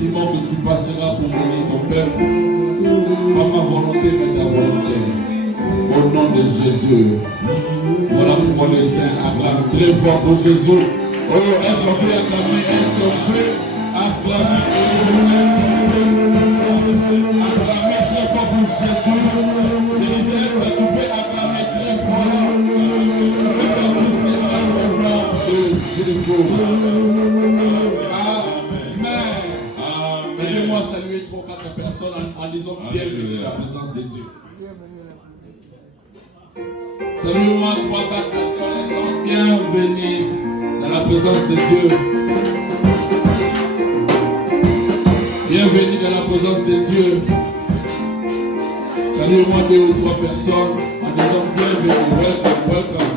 instrument que tu passeras pour bénir ton peuple. Pas ma volonté, mais ta volonté. Au nom de Jésus. Voilà pourquoi les saints acclament très fort pour Jésus. Oh, est-ce qu'on peut acclamer? Est-ce qu'on peut acclamer? Acclamer très fort pour Jésus. Est-ce que tu peux acclamer très fort? Amen. Aidez-moi à saluer 3 ou 4 personnes en disant bienvenue à la présence de Dieu. Saluez-moi 3 ou 4 personnes en disant bienvenue dans la présence de Dieu. Bienvenue dans la présence de Dieu. Saluez-moi 2 ou 3 personnes en disant bienvenue, welcome, welcome.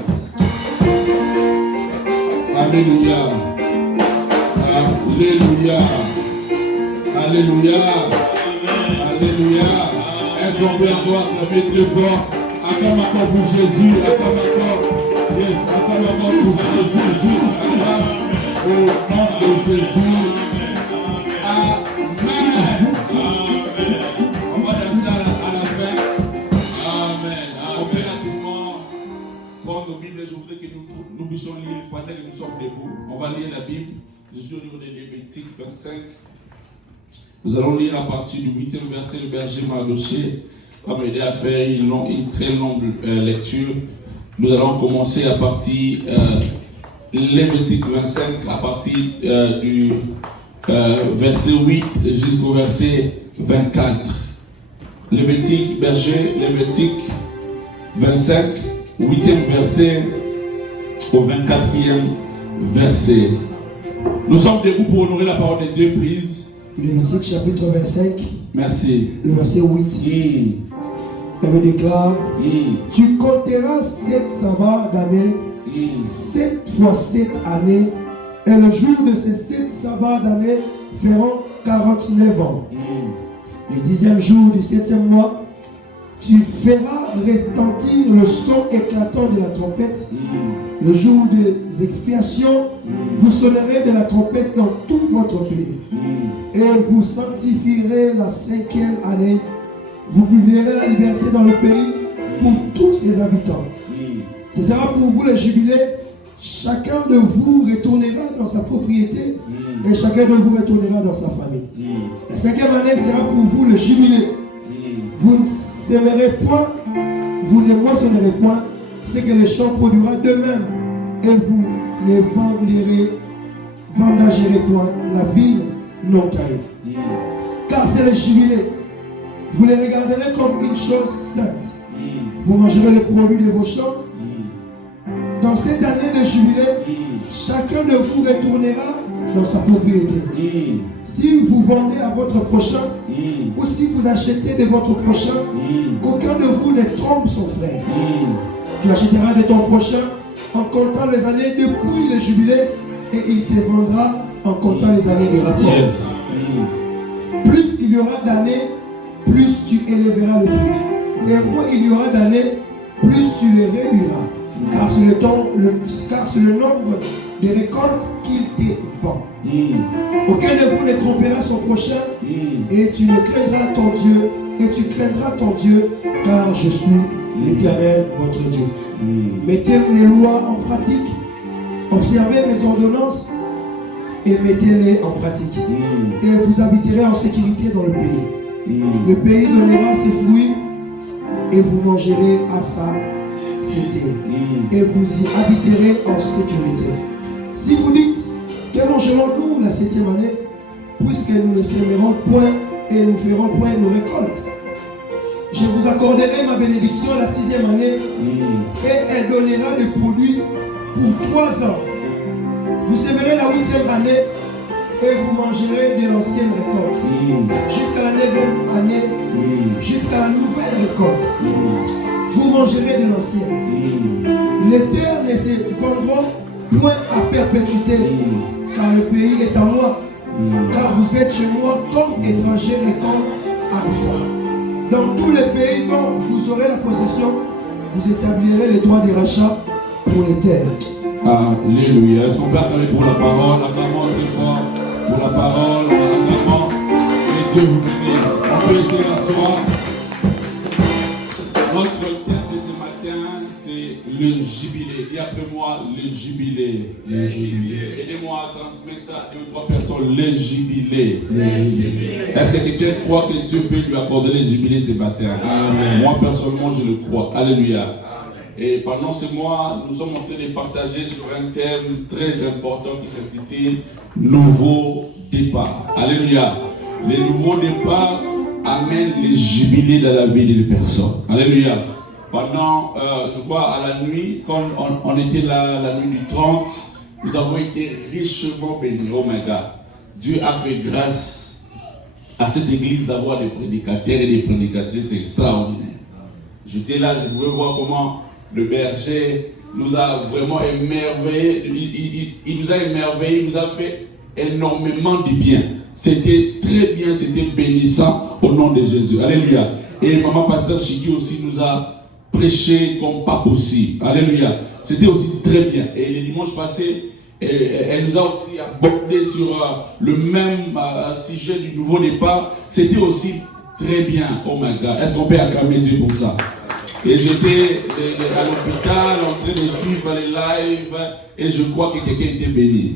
Alléluia. Alléluia. Alléluia. Alléluia. Est-ce qu'on peut encore acclamer très fort? Acclame encore pour Jésus. Acclame encore. Yes, acclame encore pour Jésus. Acclame au nom de Jésus. Amen. On va danser à la fin. Amen. On peut rapidement prendre nos Bibles. Je voudrais que nous puissions lire pendant que nous sommes debout. On va lire la Bible. Je suis au niveau de Lévitique 25. Nous allons lire à partir du 8e verset. Le berger Mardoché va m'aider à faire une très longue lecture. Nous allons commencer à partir Lévitique 25, à partir du verset 8 jusqu'au verset 24. Lévitique, berger, Lévitique 25, 8e verset au 24e verset. Nous sommes debout pour honorer la parole de Dieu, please. Lévitique chapitre 25. Merci. Le verset 8. Elle me déclare, tu compteras 7 sabbats d'années, 7 fois 7 années, et le jour de ces 7 sabbats d'années feront 49 ans. Le 10e jour du 7e mois, tu feras retentir le son éclatant de la trompette. Le jour des expiations, vous sonnerez de la trompette dans tout votre pays. Et vous sanctifierez la 5e année. Vous publierez la liberté dans le pays pour tous ses habitants. Ce sera pour vous le jubilé. Chacun de vous retournera dans sa propriété et chacun de vous retournera dans sa famille. La 5e année sera pour vous le jubilé. Vous ne sèmerez point, vous ne moissonnerez point ce que le champ produira de même, et vous ne vendagerez point la vigne non taillée. Car c'est le jubilé. Vous les regarderez comme une chose sainte. Vous mangerez le produit de vos champs. Dans cette année de jubilé, chacun de vous retournera dans sa propriété. Si vous vendez à votre prochain, ou si vous achetez de votre prochain, qu'aucun de vous ne trompe son frère. Tu achèteras de ton prochain en comptant les années depuis le jubilé, et il te vendra en comptant les années de rapport. Plus il y aura d'années, plus tu élèveras le prix. Et moins il y aura d'années, plus tu les réduiras. Car c'est le nombre des récoltes qu'il te vend. Aucun de vous ne trompera son prochain, et tu ne craindras ton Dieu, et tu craindras ton Dieu, car je suis l'Éternel, votre Dieu. Mettez mes lois en pratique, observez mes ordonnances, et mettez-les en pratique. Et vous habiterez en sécurité dans le pays. Le pays donnera ses fruits, et vous mangerez à sa cité, et vous y habiterez en sécurité. Si vous dites, que mangerons-nous la 7e année, puisque nous ne sèmerons point et nous ferons point nos récoltes? Je vous accorderai ma bénédiction la 6e année, et elle donnera des produits pour 3 ans. Vous sèmerez la 8e année, et vous mangerez de l'ancienne récolte, jusqu'à la 9e année, jusqu'à la nouvelle récolte. Vous mangerez de l'ancienne. Les terres ne se vendront point à perpétuité, car le pays est à moi, car vous êtes chez moi comme étrangers et comme habitants. Dans tous les pays dont vous aurez la possession, vous établirez les droits de rachat pour les terres. Alléluia. Est-ce qu'on peut acclamer pour la parole? Acclamons très fort pour la parole. Acclamons. Dieu vous bénisse. On peut essayer d'asseoir. Notre thème de ce matin, c'est le jubilé. Dis après moi, le jubilé. Le jubilé. Aidez-moi à transmettre ça à 2 ou 3 personnes. Le jubilé. Le jubilé. Est-ce que quelqu'un croit que Dieu peut lui accorder le jubilé ce matin? Amen. Moi, personnellement, je le crois. Alléluia. Et pendant ce mois, nous sommes en train de partager sur un thème très important qui s'intitule Nouveau départ. Alléluia. Les nouveaux départs amènent les jubilés dans la vie des personnes. Alléluia. Pendant, je crois, à la nuit, quand on était là, la nuit du 30, nous avons été richement bénis. Oh my God. Dieu a fait grâce à cette église d'avoir des prédicateurs et des prédicatrices extraordinaires. J'étais là, je pouvais voir comment le berger nous a vraiment émerveillés. Il nous a émerveillés, il nous a fait énormément de bien. C'était très bien, c'était bénissant au nom de Jésus. Alléluia. Et maman pasteur Chiki aussi nous a prêché comme pas possible. Alléluia. C'était aussi très bien. Et le dimanche passé, elle nous a aussi abordé sur le même sujet du nouveau départ. C'était aussi très bien. Oh my God. Est-ce qu'on peut acclamer Dieu pour ça? Et j'étais à l'hôpital en train de suivre les lives et je crois que quelqu'un était béni.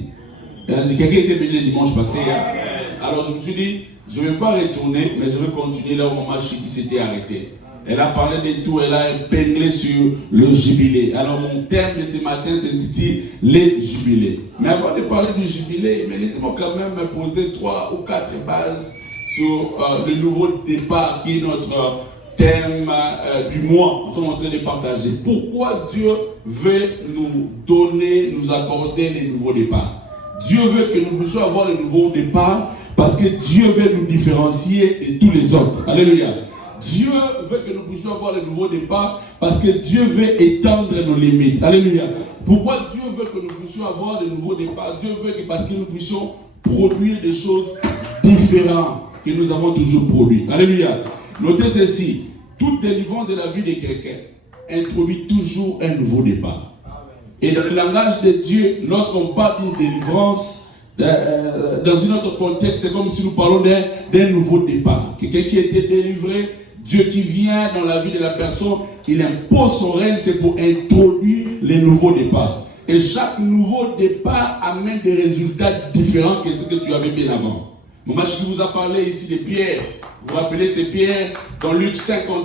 Quelqu'un était béni le dimanche passé. Hein? Alors je me suis dit, je ne vais pas retourner, mais je vais continuer là où maman Chiki s'était arrêtée. Elle a parlé de tout, elle a épinglé sur le jubilé. Alors mon thème de ce matin s'intitule les jubilés. Mais avant de parler du jubilé, mais laissez-moi quand même me poser 3 ou 4 bases sur le nouveau départ qui est notre thème du mois. Nous sommes en train de partager. Pourquoi Dieu veut nous donner, nous accorder les nouveaux départs? Dieu veut que nous puissions avoir le nouveau départ parce que Dieu veut nous différencier de tous les autres. Alléluia. Dieu veut que nous puissions avoir le nouveau départ parce que Dieu veut étendre nos limites. Alléluia. Pourquoi Dieu veut que nous puissions avoir le nouveau départ? Dieu veut que parce que nous puissions produire des choses différentes que nous avons toujours produites. Alléluia. Notez ceci. Toute délivrance de la vie de quelqu'un introduit toujours un nouveau départ. Et dans le langage de Dieu, lorsqu'on parle d'une délivrance, dans un autre contexte, c'est comme si nous parlons d'un nouveau départ. Quelqu'un qui a été délivré, Dieu qui vient dans la vie de la personne, il impose son règne, c'est pour introduire les nouveaux départs. Et chaque nouveau départ amène des résultats différents que ce que tu avais bien avant. Maman qui vous a parlé ici de Pierre. Vous vous rappelez, c'est Pierre dans Luc 5 en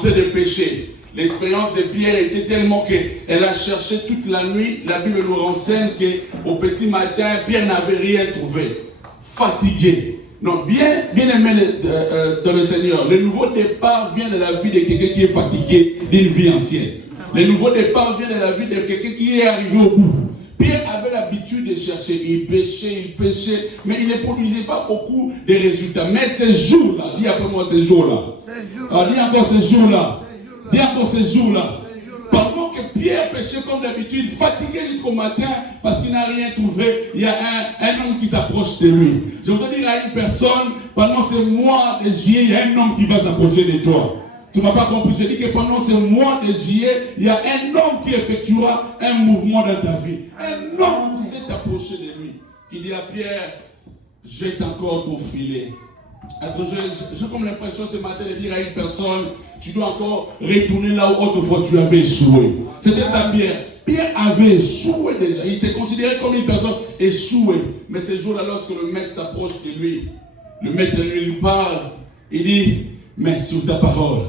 train de pécher. L'expérience de Pierre était tellement qu'elle a cherché toute la nuit. La Bible nous renseigne qu'au petit matin, Pierre n'avait rien trouvé. Fatigué. Non, bien aimé dans le Seigneur. Le nouveau départ vient de la vie de quelqu'un qui est fatigué d'une vie ancienne. Le nouveau départ vient de la vie de quelqu'un qui est arrivé au bout. Pierre avait l'habitude de chercher, il péchait, mais il ne produisait pas beaucoup de résultats. Mais ces jours-là, dis après moi ces jours-là, dis encore ces jours-là, dis encore ces jours-là, pendant que Pierre péchait comme d'habitude, fatigué jusqu'au matin parce qu'il n'a rien trouvé, il y a un homme qui s'approche de lui. Je voudrais dire à une personne, pendant ce mois de juillet, il y a un homme qui va s'approcher de toi. Tu ne m'as pas compris. Je dis que pendant ce mois de juillet, il y a un homme qui effectuera un mouvement dans ta vie. Un homme s'est approché de lui, qui dit à Pierre, jette encore ton filet. J'ai comme l'impression ce matin de dire à une personne, tu dois encore retourner là où autrefois tu avais échoué. C'était ça Pierre. Pierre avait échoué déjà. Il s'est considéré comme une personne échouée. Mais ce jour-là, lorsque le maître s'approche de lui, le maître lui parle, il dit, mais sur ta parole,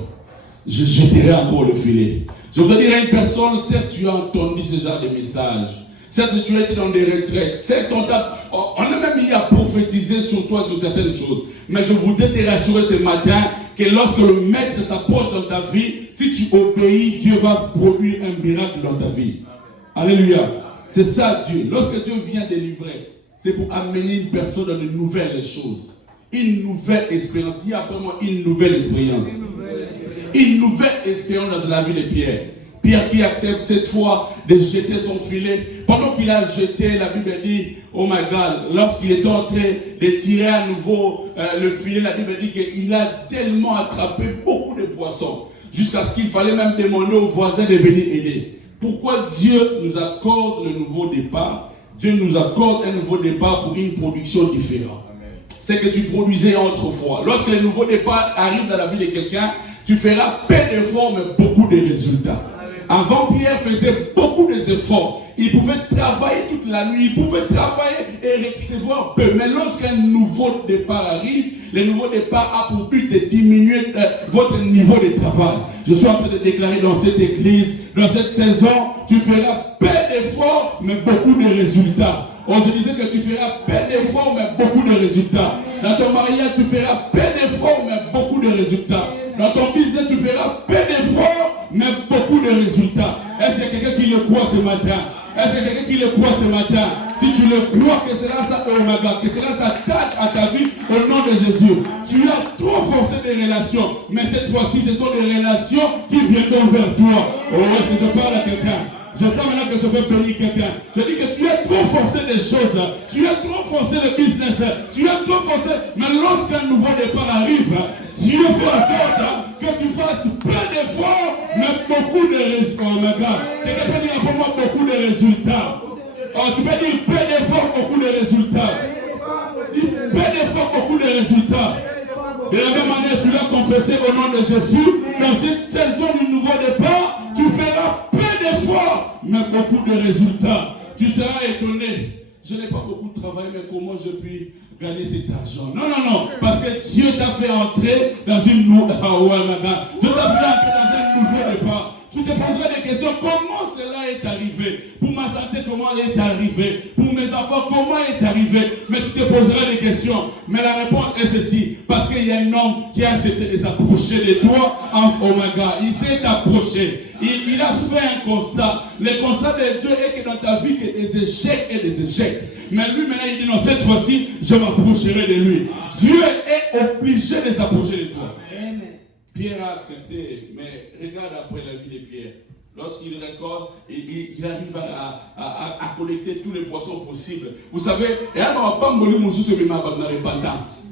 je jetterai encore le filet. Je voudrais dire à une personne, certes tu as entendu ce genre de message, certes tu as été dans des retraites, certes on a même eu à prophétiser sur toi sur certaines choses, mais je voudrais te rassurer ce matin que lorsque le maître s'approche dans ta vie, si tu obéis, Dieu va produire un miracle dans ta vie. Alléluia. C'est ça Dieu. Lorsque Dieu vient délivrer, c'est pour amener une personne dans de nouvelles choses. Une nouvelle expérience. Dis après moi, une nouvelle expérience. Une nouvelle expérience dans la vie de Pierre. Pierre qui accepte cette fois de jeter son filet. Pendant qu'il a jeté, la Bible dit, oh my God, lorsqu'il est en train de tirer à nouveau le filet, la Bible dit qu'il a tellement attrapé beaucoup de poissons, jusqu'à ce qu'il fallait même demander aux voisins de venir aider. Pourquoi Dieu nous accorde le nouveau départ? Dieu nous accorde un nouveau départ pour une production différente. ce que tu produisais autrefois. Lorsque le nouveau départ arrive dans la vie de quelqu'un, tu feras peu d'efforts, mais beaucoup de résultats. Avant, Pierre faisait beaucoup d'efforts. Il pouvait travailler toute la nuit, il pouvait travailler et recevoir peu. Mais lorsqu'un nouveau départ arrive, le nouveau départ a pour but de diminuer votre niveau de travail. Je suis en train de déclarer dans cette église, dans cette saison, tu feras peu d'efforts, mais beaucoup de résultats. Oh, je disais que tu feras peu d'efforts, mais beaucoup de résultats. Dans ton mariage, tu feras peu d'efforts, mais beaucoup de résultats. Dans ton business, tu feras peu d'efforts, mais beaucoup de résultats. Est-ce qu'il y a quelqu'un qui le croit ce matin? Est-ce qu'il y a quelqu'un qui le croit ce matin? Si tu le crois, que sera ça, oh my God, que sera sa tâche à ta vie au nom de Jésus. Tu as trop forcé des relations, mais cette fois-ci, ce sont des relations qui viendront vers toi. Oh, est-ce que je parle à quelqu'un? Je sens maintenant que je vais bénir quelqu'un. Je dis que tu as trop forcé des choses. Tu as trop forcé le business. Tu as trop forcé. Mais lorsqu'un nouveau départ arrive, Dieu fait en sorte que tu fasses plein d'efforts, mais beaucoup de résultats. Oh my God. Quelqu'un peut dire pour moi beaucoup de résultats. Oh, tu peux dire peu d'efforts, beaucoup de résultats. Peu d'efforts, beaucoup de résultats. De la même manière, tu l'as confessé au nom de Jésus. Dans cette saison du nouveau départ, tu feras peu d'efforts, mais beaucoup de résultats. Tu seras étonné. Je n'ai pas beaucoup travaillé, mais comment je puis gagner cet argent? Non, non, non. Parce que Dieu t'a fait entrer dans une nouveau départ. Dieu t'a fait entrer dans un nouveau départ. Tu te poseras des questions. Comment cela est arrivé? Pour ma santé, comment est arrivé? Pour mes enfants, comment est arrivé? Mais tu te poseras des questions. Mais la réponse est ceci. Parce qu'il y a un homme qui a accepté de s'approcher de toi. Oh my God. Il s'est approché. Il a fait un constat. Le constat de Dieu est que dans ta vie, il y a des échecs et des échecs. Mais lui, maintenant, il dit non, cette fois-ci, je m'approcherai de lui. Dieu est obligé de s'approcher de toi. Amen. Pierre a accepté, mais regarde après la vie de Pierre. Lorsqu'il récolte, il arrive à collecter tous les poissons possibles. Vous savez, il n'y a pas de repentance.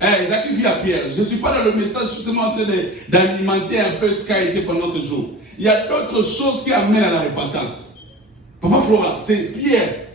Zaki vit à Pierre. Je ne suis pas dans le message, je suis seulement en train d'alimenter un peu ce qui a été pendant ce jour. Il y a d'autres choses qui amènent à la repentance. Papa Flora, c'est Pierre,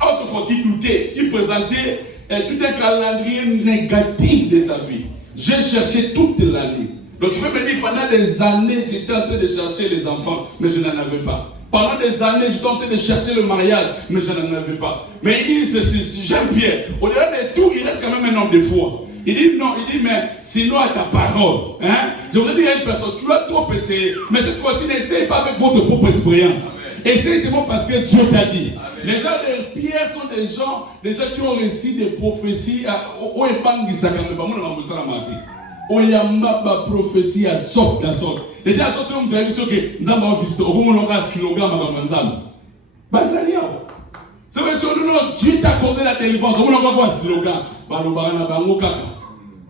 autrefois qui doutait, qui présentait tout un calendrier négatif de sa vie. J'ai cherché toute la nuit. Donc tu peux me dire, pendant des années, j'étais en train de chercher les enfants, mais je n'en avais pas. Pendant des années, j'étais en train de chercher le mariage, mais je n'en avais pas. Mais il dit ceci, Jean-Pierre, au-delà de tout, il reste quand même un homme de foi. Il dit non, il dit mais sinon à ta parole. Hein? Je voudrais dire à une personne, tu as trop essayé, mais cette fois-ci, n'essaye pas avec votre propre expérience. Essaye seulement parce que Dieu t'a dit. Amen. Les gens de Pierre sont des gens qui ont réussi des prophéties. Au Ebangi Sakameba, mon nom est Salamati. Au Yamba prophétie à sorte la sorte. Les gens sont sur une télévision que nous avons visité. Au moment où on a un slogan, Basalia. C'est vrai, Dieu t'a accordé la délivrance. Au moment où on a un slogan,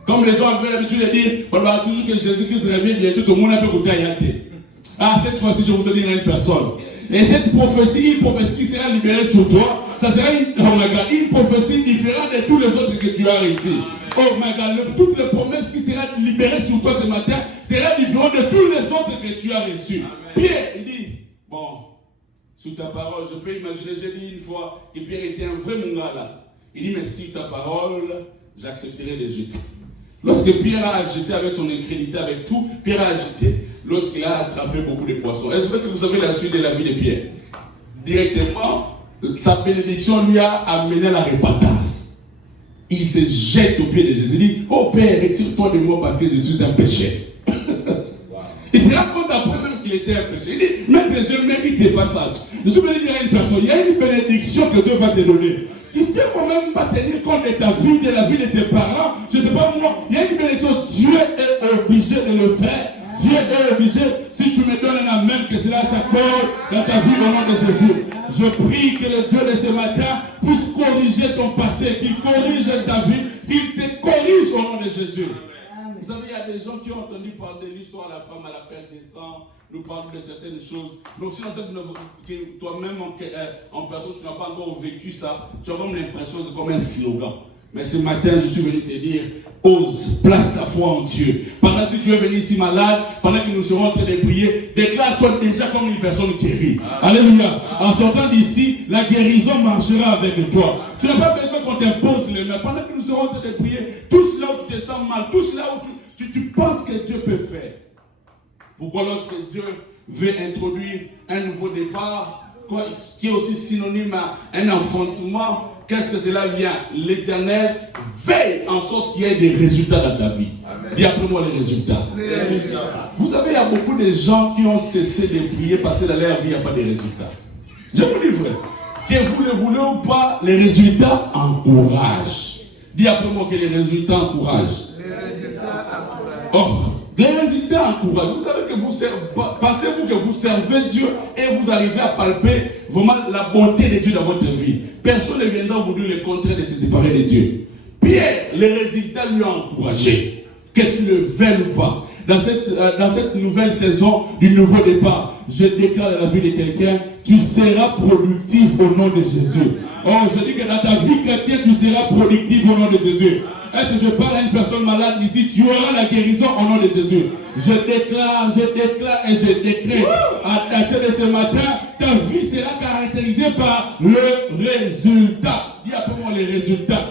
comme les gens avaient l'habitude de dire, toujours que Jésus-Christ revient bientôt, tout le monde a pu écouter à Ah, cette fois-ci, je vais vous dire à une personne. Et cette prophétie, une prophétie qui sera libérée sur toi, ça sera une prophétie différente de tous les autres que tu as réussi. Oh my God, toutes les promesses qui seront libérées sur toi ce matin sera différente de tous les autres que tu as reçus. Pierre, il dit, bon, sous ta parole, je peux imaginer, j'ai dit une fois que Pierre était un vrai mongala. Il dit, mais si ta parole, j'accepterai l'Égypte. Lorsque Pierre a agité avec son incrédulité, avec tout, Pierre a agité lorsqu'il a attrapé beaucoup de poissons. Est-ce que vous savez la suite de la vie de Pierre? Directement, sa bénédiction lui a amené la repentance. Il se jette aux pieds de Jésus. Il dit, oh Père, retire-toi de moi parce que je suis un pécheur. Il se rend compte après même qu'il était un pécheur. Il dit, maître, je ne méritais pas ça. Je suis venu dire à une personne, il y a une bénédiction que Dieu va te donner. Dieu quand-même va tenir compte de ta vie, de la vie de tes parents. Je ne sais pas moi, il y a une bénédiction. Dieu est obligé de le faire. Dieu est obligé. Si tu me donnes un amen, que cela s'accorde dans ta vie au nom de Jésus. Je prie que le Dieu de ce matin puisse corriger ton passé, qu'il corrige ta vie, qu'il te corrige au nom de Jésus. Vous savez, il y a des gens qui ont entendu parler de l'histoire de la femme à la perte des sangs, nous parlons de certaines choses. Mais aussi, toi-même, en personne, tu n'as pas encore vécu ça. Tu as comme l'impression que c'est comme un slogan. Mais ce matin, je suis venu te dire, ose, place ta foi en Dieu. Pendant si tu es venu ici malade, pendant que nous serons en train de prier, déclare-toi déjà comme une personne guérie. Alléluia. En sortant d'ici, la guérison marchera avec toi. Tu n'as pas besoin qu'on t'impose les mains. Pendant que nous serons en train de prier, touche là où tu te sens mal, touche là où tu penses que Dieu peut faire. Pourquoi lorsque Dieu veut introduire un nouveau départ, qui est aussi synonyme à un enfantement, qu'est-ce que cela vient? L'Éternel veille en sorte qu'il y ait des résultats dans ta vie. Dis après moi les résultats. Vous savez, il y a beaucoup de gens qui ont cessé de prier parce que dans leur vie, il n'y a pas de résultats. Je vous dis vrai. Que vous le voulez ou pas, les résultats encouragent. Dis après moi que les résultats encouragent. Oh, les résultats encouragent. Vous savez que pensez-vous que vous servez Dieu et vous arrivez à palper vraiment la bonté de Dieu dans votre vie. Personne ne viendra vous dire le contraire de se séparer de Dieu. Pierre, les résultats lui ont encouragé. Que tu le veuilles ou pas. Dans cette nouvelle saison du nouveau départ, je déclare dans la vie de quelqu'un, tu seras productif au nom de Jésus. Oh, je dis que dans ta vie chrétienne, tu seras productif au nom de Jésus. Est-ce que je parle à une personne malade ici? Tu auras la guérison au nom de Jésus. Je déclare et je décrète à dater de ce matin, ta vie sera caractérisée par le résultat. Dis après moi les résultats.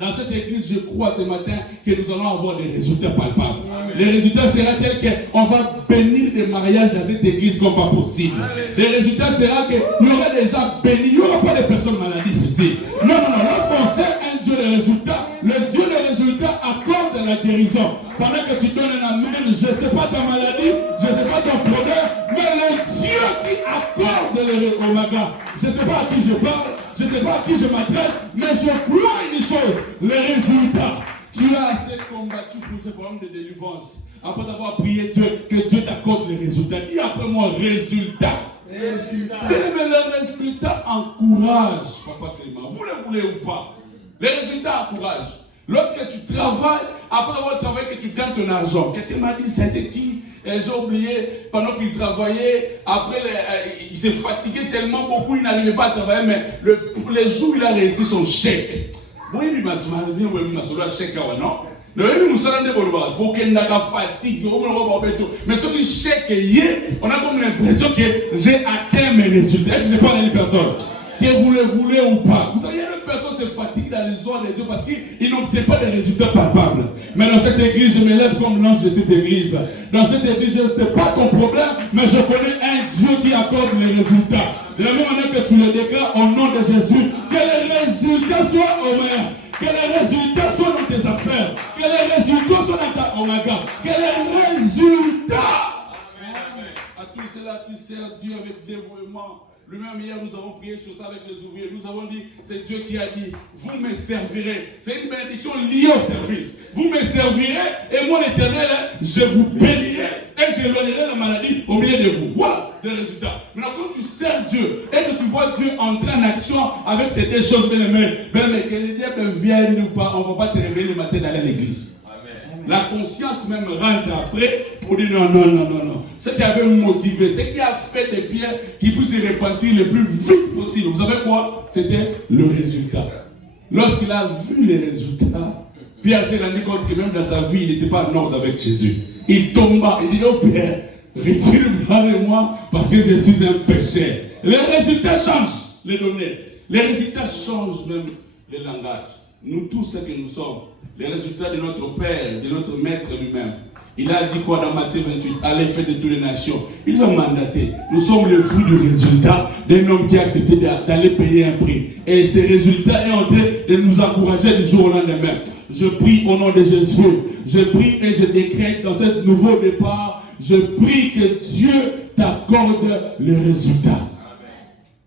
Dans cette église, je crois ce matin que nous allons avoir des résultats palpables. Les résultats seront tels qu'on va bénir des mariages dans cette église comme pas possible. Les résultats seront qu'il y aura des gens bénis, il n'y aura pas de personnes maladies ici. Non. Lorsqu'on sert un Dieu de résultats, le Dieu de résultats accorde la guérison. Pendant que tu donnes un amen, je ne sais pas ta maladie, je ne sais pas ton problème, mais le Dieu qui accorde le oméga. Je ne sais pas à qui je parle. Je ne sais pas à qui je m'adresse, mais je crois une chose, les résultats. Tu as assez combattu pour ce problème de délivrance. Après avoir prié Dieu, que Dieu t'accorde les résultats. Dis après moi, résultats. Mais les résultats encouragent, Papa Clément. Vous le voulez ou pas? Les résultats encouragent. Lorsque tu travailles, après avoir travaillé, que tu gagnes ton argent. Quelqu'un m'a dit, c'était qui? J'ai oublié, pendant qu'il travaillait, après il s'est fatigué tellement beaucoup, il n'arrivait pas à travailler, mais les jours où il a réussi son chèque. Moi, il m'a dit, chèque, non? Mais ce qui chèque, on a comme l'impression que j'ai atteint mes résultats. Est-ce que je parle à une personne? Que vous le voulez ou pas. Vous savez, il y a une personne qui se fatigue dans l'histoire de Dieu parce qu'il n'obtient pas de résultats palpables. Mais dans cette église, je me lève comme l'ange de cette église. Dans cette église, je ne sais pas ton problème, mais je connais un Dieu qui accorde les résultats. De la même manière que tu le déclares au nom de Jésus, que les résultats soient au meilleur. Que les résultats soient dans tes affaires. Que les résultats soient dans ta oméga. Que les résultats. Amen. À tous ceux-là qui servent Dieu avec dévouement. Lui-même, hier, nous avons prié sur ça avec les ouvriers. Nous avons dit, c'est Dieu qui a dit, vous me servirez. C'est une bénédiction liée au service. Vous me servirez et moi, l'Éternel, je vous bénirai et je l'honorerai la maladie au milieu de vous. Voilà des résultats. Maintenant, quand tu sers Dieu et que tu vois Dieu entrer en action avec ces deux choses, bien aimés, que les diables viennent ou pas, on ne va pas te réveiller le matin d'aller à l'église. La conscience même rentre après pour dire non. Ce qui avait motivé, ce qui a fait des pierres qui puissent se repentir le plus vite possible. Vous savez quoi? C'était le résultat. Lorsqu'il a vu les résultats, Pierre s'est rendu compte que même dans sa vie, il n'était pas en ordre avec Jésus. Il tomba, il dit, oh Père, retire-moi de moi parce que je suis un pécheur. Les résultats changent les données. Les résultats changent même le langage. Nous tous ce que nous sommes, les résultats de notre Père, de notre Maître lui-même. Il a dit quoi dans Matthieu 28? Allez, faites de toutes les nations. Ils ont mandaté. Nous sommes le fruit du résultat d'un homme qui a accepté d'aller payer un prix. Et ce résultat est en train de nous encourager du jour au lendemain. Je prie au nom de Jésus. Je prie et je décrète dans ce nouveau départ. Je prie que Dieu t'accorde le résultat.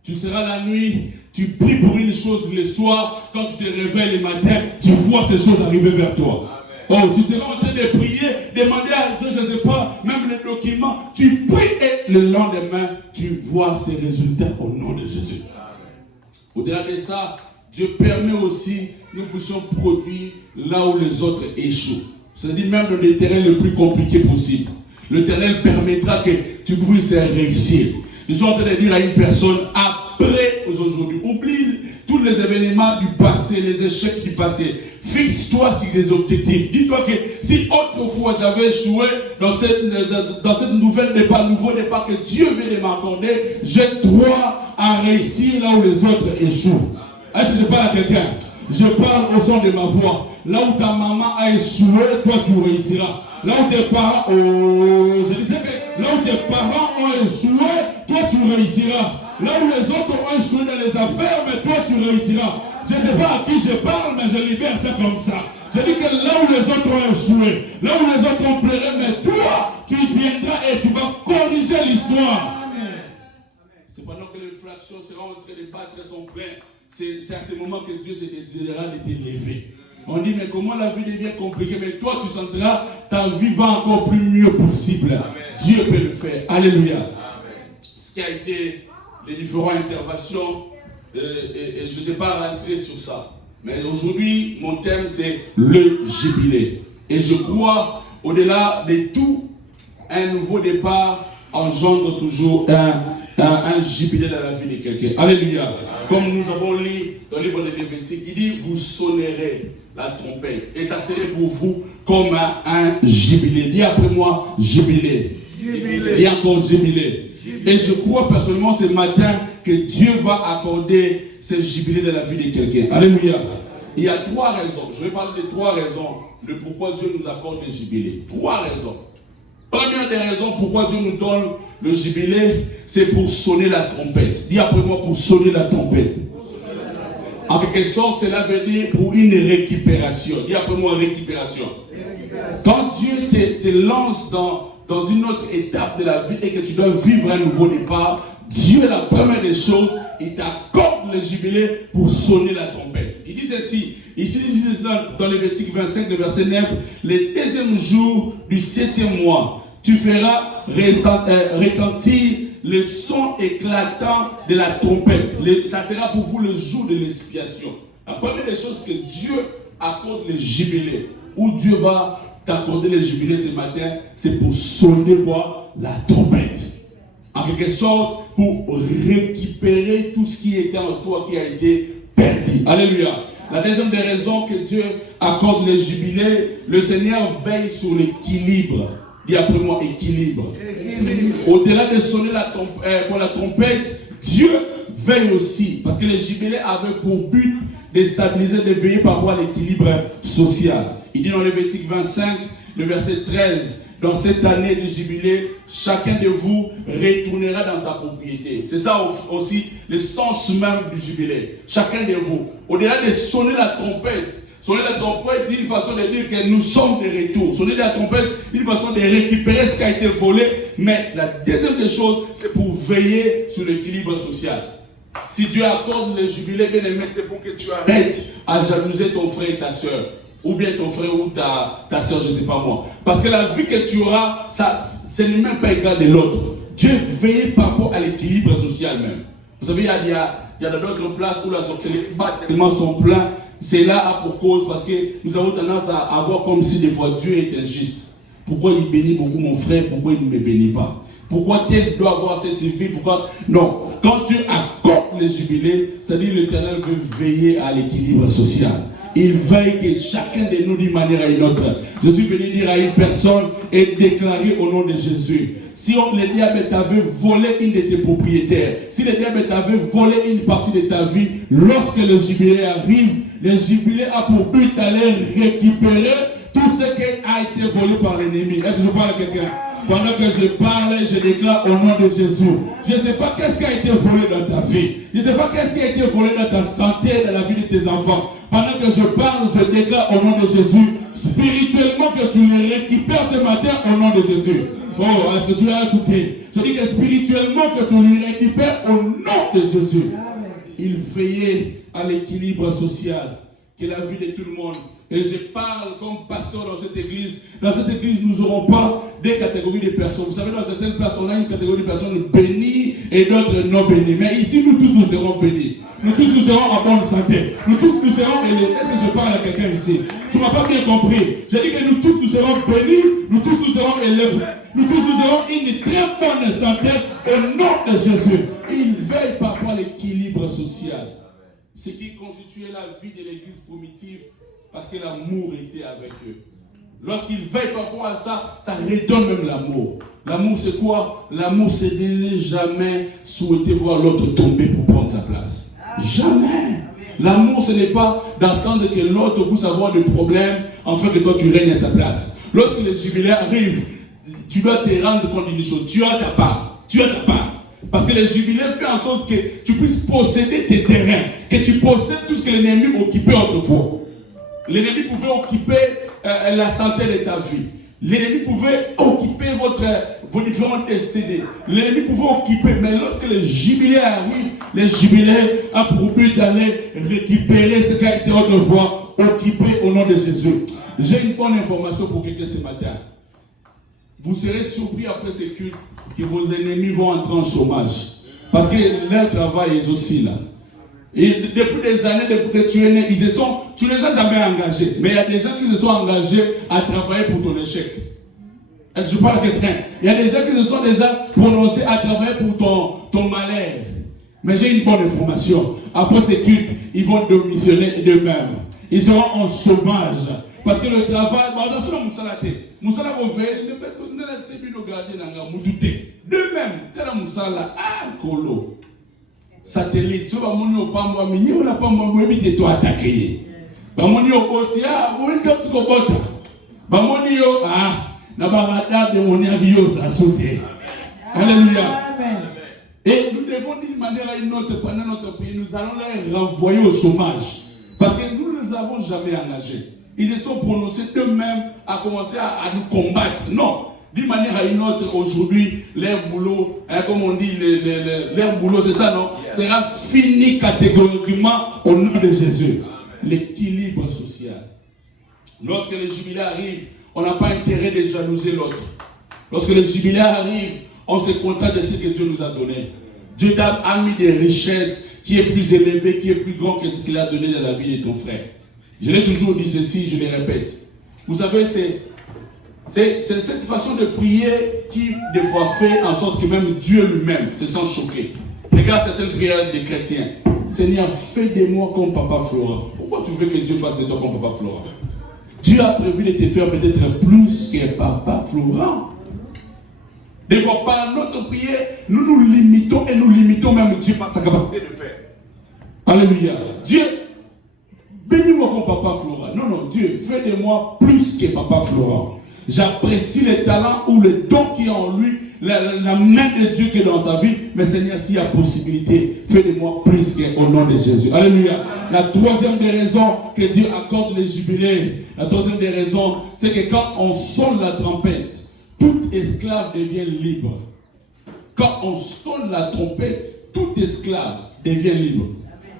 Tu seras la nuit, tu pries pour une chose le soir, quand tu te réveilles le matin, tu vois ces choses arriver vers toi. Amen. Oh, tu seras en train de prier, demander à Dieu, je ne sais pas, même les documents, tu pries et le lendemain, tu vois ces résultats au nom de Jésus. Amen. Au-delà de ça, Dieu permet aussi que nous puissions produire là où les autres échouent. C'est-à-dire même dans les terrains les plus compliqués possibles. L'Éternel permettra que tu puisses réussir. Je suis en train de dire à une personne, après aujourd'hui, oublie tous les événements du passé, les échecs du passé. Fixe-toi sur des objectifs. Dis-toi que si autrefois j'avais échoué dans cette nouvelle départ, nouveau départ que Dieu vient de m'accorder, j'ai droit à réussir là où les autres échouent. Est-ce que je parle à quelqu'un? Je parle au son de ma voix. Là où ta maman a échoué, toi tu réussiras. Là où tes parents, je disais que là où tes parents ont échoué, toi tu réussiras. Là où les autres ont échoué dans les affaires, mais toi tu réussiras. Je ne sais pas à qui je parle, mais je libère ça comme ça. Je dis que là où les autres ont échoué, là où les autres ont pleuré, mais toi, tu viendras et tu vas corriger l'histoire. C'est pendant que l'infraction sera en train de battre son plein. C'est à ce moment que Dieu se décidera de t'élever. On dit, mais comment la vie devient compliquée? Mais toi, tu sentiras ta vie va encore plus mieux possible. Amen. Dieu peut le faire. Alléluia. Amen. Ce qui a été les différentes interventions, et je ne sais pas rentrer sur ça. Mais aujourd'hui, mon thème, c'est le jubilé. Et je crois, au-delà de tout, un nouveau départ engendre toujours un jubilé dans la vie de quelqu'un. Alléluia. Amen. Comme nous avons lu dans le livre de Lévitique, il dit, vous sonnerez la trompette. Et ça serait pour vous comme un jubilé. Dis après moi, jubilé. Jubilé. Et encore jubilé. Jubilé. Et je crois personnellement ce matin que Dieu va accorder ce jubilé dans la vie de quelqu'un. Alléluia. Il y a 3 raisons. Je vais parler de 3 raisons de pourquoi Dieu nous accorde le jubilé. 3 raisons. Première des raisons pourquoi Dieu nous donne le jubilé, c'est pour sonner la trompette. Dis après moi, pour sonner la trompette. En quelque sorte, cela veut dire pour une récupération. Dis après moi, récupération. Quand Dieu te lance dans une autre étape de la vie et que tu dois vivre un nouveau départ, Dieu, la première des choses, il t'accorde le jubilé pour sonner la trompette. Il dit ceci, ici il dit dans Lévitique 25, le verset 9, le 2e jour du 7e mois, tu feras retentir le son éclatant de la trompette. Ça sera pour vous le jour de l'expiation. La première des choses que Dieu accorde le jubilé, où Dieu va t'accorder le jubilé ce matin, c'est pour sonner quoi? La trompette. En quelque sorte, pour récupérer tout ce qui était en toi, qui a été perdu. Alléluia. La deuxième des raisons que Dieu accorde le jubilé, le Seigneur veille sur l'équilibre. Dis après moi, équilibre. Au-delà de sonner pour la trompette, Dieu veille aussi. Parce que le jubilé avait pour but de stabiliser, de veiller par rapport à l'équilibre social. Il dit dans Lévitique 25, le verset 13, dans cette année de jubilé, chacun de vous retournera dans sa propriété. C'est ça aussi le sens même du jubilé. Chacun de vous. Au-delà de sonner la trompette, c'est une façon de dire que nous sommes de retour. Sonner la trompette, une façon de récupérer ce qui a été volé. Mais la deuxième des choses, c'est pour veiller sur l'équilibre social. Si Dieu accorde le jubilé, bien aimé, c'est pour que tu arrêtes à jalouser ton frère et ta soeur. Ou bien ton frère ou ta soeur, je ne sais pas moi. Parce que la vie que tu auras, ce n'est même pas égal de l'autre. Dieu veille par rapport à l'équilibre social même. Vous savez, il y a d'autres places où la sorcellerie tellement sont pleins. C'est là à pour cause parce que nous avons tendance à avoir comme si des fois Dieu est injuste. Pourquoi il bénit beaucoup mon frère? Pourquoi il ne me bénit pas? Pourquoi tel doit avoir cette vie? Pourquoi? Non. Quand Dieu accorde le jubilé, c'est-à-dire l'Éternel veut veiller à l'équilibre social. Il veille que chacun de nous d'une manière à une autre. Je suis venu dire à une personne et déclarer au nom de Jésus. Si le diable t'avait volé une de tes propriétaires, si le diable t'avait volé une partie de ta vie, lorsque le jubilé arrive, le jubilé a pour but d'aller récupérer tout ce qui a été volé par l'ennemi. Est-ce que je parle à quelqu'un? Pendant que je parle, je déclare au nom de Jésus. Je ne sais pas qu'est-ce qui a été volé dans ta vie. Je ne sais pas qu'est-ce qui a été volé dans ta santé, dans la vie de tes enfants. Pendant que je parle, je déclare au nom de Jésus, spirituellement, que tu les récupères ce matin au nom de Jésus. Oh, est-ce que tu l'as écouté? Je dis que spirituellement, que tu les récupères au nom de Jésus. Il veillait à l'équilibre social, que la vie de tout le monde. Et je parle comme pasteur dans cette église. Dans cette église, nous n'aurons pas des catégories de personnes. Vous savez, dans certaines places, on a une catégorie de personnes bénies et d'autres non bénies. Mais ici, nous tous, nous serons bénis. Nous tous, nous serons en bonne santé. Nous tous, nous serons élevés. Est-ce que je parle à quelqu'un ici? Tu ne m'as pas bien compris. Je dis que nous tous, nous serons bénis. Nous tous, nous serons élevés. Nous tous, nous aurons une très bonne santé au nom de Jésus. Il veille par rapport à l'équilibre social. ce qui constituait la vie de l'église primitive, parce que l'amour était avec eux. Lorsqu'ils veillent par rapport à ça, ça redonne même l'amour. L'amour, c'est quoi? L'amour, c'est de ne jamais souhaiter voir l'autre tomber pour prendre sa place. Jamais. L'amour, ce n'est pas d'attendre que l'autre puisse avoir des problèmes afin que toi, tu règnes à sa place. Lorsque le jubilé arrive, tu dois te rendre compte d'une chose. Tu as ta part. Tu as ta part. Parce que le jubilé fait en sorte que tu puisses posséder tes terrains, que tu possèdes tout ce que l'ennemi occupait autrefois. L'ennemi pouvait occuper la santé de ta vie. L'ennemi pouvait occuper vos différents destinées. L'ennemi pouvait occuper, mais lorsque le jubilé arrive, le jubilé a pour but d'aller récupérer ce qui a été autrefois occupé au nom de Jésus. J'ai une bonne information pour quelqu'un ce matin. Vous serez surpris après ce culte que vos ennemis vont entrer en chômage. Parce que leur travail est aussi là. Et depuis des années, depuis que tu es né, tu ne les as jamais engagés. Mais il y a des gens qui se sont engagés à travailler pour ton échec. Est-ce que je parle à quelqu'un? Il y a des gens qui se sont déjà prononcés à travailler pour ton malheur. Mais j'ai une bonne information. Après ce culte, ils vont démissionner d'eux-mêmes. Ils seront en chômage. Parce que le travail, d'eux-mêmes, satellite, so bamoni opamba minyi ona pamba mwebi te to attaquer. Bamoni okotia, bamoni to kobota. Bamoni yo na barada de moni aviyo sa sauter. Alléluia. Et nous devons d'une manière à une autre pendant notre pays, nous allons les renvoyer au chômage. Parce que nous ne les avons jamais engagés. Ils se sont prononcés eux-mêmes à commencer à nous combattre. Non. D'une manière à une autre, aujourd'hui, leur boulot, comme on dit, leur boulot, c'est ça, non? Yeah. Sera fini catégoriquement au nom de Jésus. L'équilibre social. Lorsque le jubilé arrive, on n'a pas intérêt de jalouser l'autre. Lorsque le jubilé arrive, on se contente de ce que Dieu nous a donné. Dieu t'a mis des richesses qui est plus élevé, qui est plus grand que ce qu'il a donné dans la vie de ton frère. Je l'ai toujours dit ceci, je le répète. Vous savez, c'est cette façon de prier qui, des fois, fait en sorte que même Dieu lui-même se sent choqué. Regarde certaines prières des chrétiens. Seigneur, fais de moi comme Papa Florent. Pourquoi tu veux que Dieu fasse de toi comme Papa Florent? Dieu a prévu de te faire peut-être plus que Papa Florent. Des fois, par notre prière, nous nous limitons et nous limitons même Dieu par sa capacité de faire. Alléluia. Dieu, bénis-moi comme Papa Florent. Non, non, Dieu, fais de moi plus que Papa Florent. J'apprécie les talents ou le don qui est en lui, la main de Dieu qui est dans sa vie. Mais Seigneur, s'il y a possibilité, fais de moi plus qu'au nom de Jésus. Alléluia. La troisième des raisons que Dieu accorde les jubilés, la troisième des raisons, c'est que quand on sonne la trompette, tout esclave devient libre. Quand on sonne la trompette, tout esclave devient libre.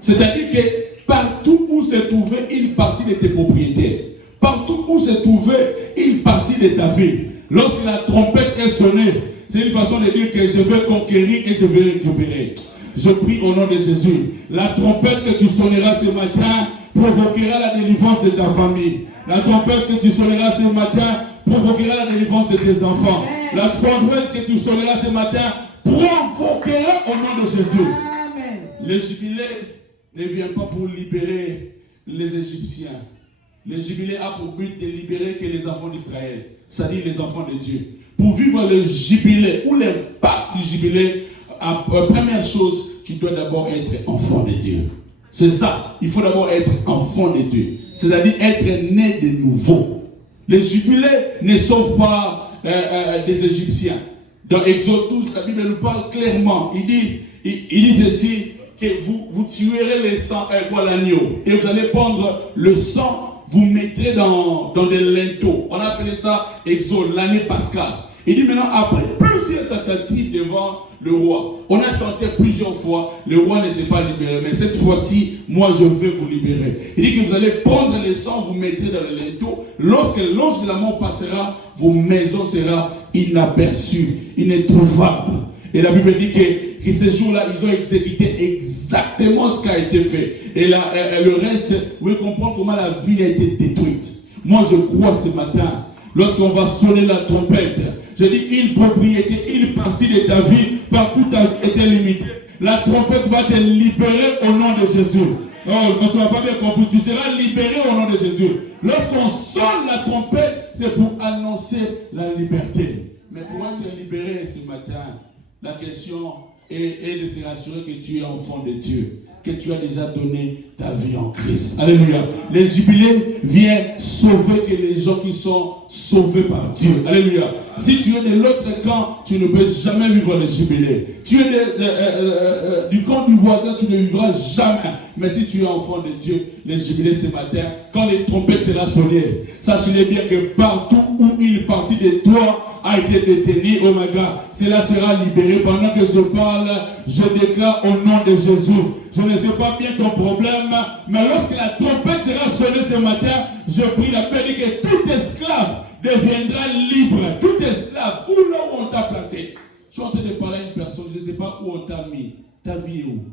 C'est-à-dire que partout où se trouvait une partie de tes propriétaires, partout où se trouvait une partie de ta vie, lorsque la trompette est sonnée, c'est une façon de dire que je veux conquérir et je veux récupérer. Je prie au nom de Jésus. La trompette que tu sonneras ce matin provoquera la délivrance de ta famille. La trompette que tu sonneras ce matin provoquera la délivrance de tes enfants. La trompette que tu sonneras ce matin provoquera au nom de Jésus. Le jubilé ne vient pas pour libérer les Égyptiens. Le jubilé a pour but de libérer que les enfants d'Israël, c'est-à-dire les enfants de Dieu. Pour vivre le jubilé ou l'impact du jubilé, première chose, tu dois d'abord être enfant de Dieu. C'est ça, il faut d'abord être enfant de Dieu. C'est-à-dire être né de nouveau. Les jubilés ne sauvent pas des Égyptiens. Dans Exode 12, la Bible nous parle clairement. Il dit ceci, que vous tuerez l'agneau et vous allez prendre le sang. Vous mettrez dans des linteaux. On a appelé ça Exode, l'année pascale. Il dit maintenant, après plusieurs tentatives devant le roi, on a tenté plusieurs fois, le roi ne s'est pas libéré. Mais cette fois-ci, moi je vais vous libérer. Il dit que vous allez prendre le sang, vous mettrez dans le linteau. Lorsque l'ange de la mort passera, vos maisons seront inaperçues, inintrouvables. Et la Bible dit que ces jours-là, ils ont exécuté exactement ce qui a été fait. Et le reste, vous pouvez comprendre comment la ville a été détruite. Moi, je crois ce matin, lorsqu'on va sonner la trompette, je dis une propriété, une partie de ta vie, partout a été limitée. La trompette va te libérer au nom de Jésus. Oh, quand tu n'as pas bien compris, tu seras libéré au nom de Jésus. Lorsqu'on sonne la trompette, c'est pour annoncer la liberté. Mais pour être libéré ce matin, la question est de se rassurer que tu es enfant de Dieu, que tu as déjà donné ta vie en Christ. Alléluia. Les jubilés viennent sauver que les gens qui sont sauvés par Dieu. Alléluia. Si tu es de l'autre camp, tu ne peux jamais vivre le jubilé. Tu es du camp du voisin, tu ne vivras jamais. Mais si tu es enfant de Dieu, les jubilés ce matin, quand les trompettes seront sonnées, sachez bien que partout où une partie de toi a été détenue, oh my God, cela sera libéré. Pendant que je parle, je déclare au nom de Jésus. Je ne sais pas bien ton problème, mais lorsque la trompette sera sonnée ce matin, je prie la paix que tout esclave deviendra libre. Tout esclave, où là où on t'a placé. Je suis en train de parler à une personne, je ne sais pas où on t'a mis. Ta vie est où?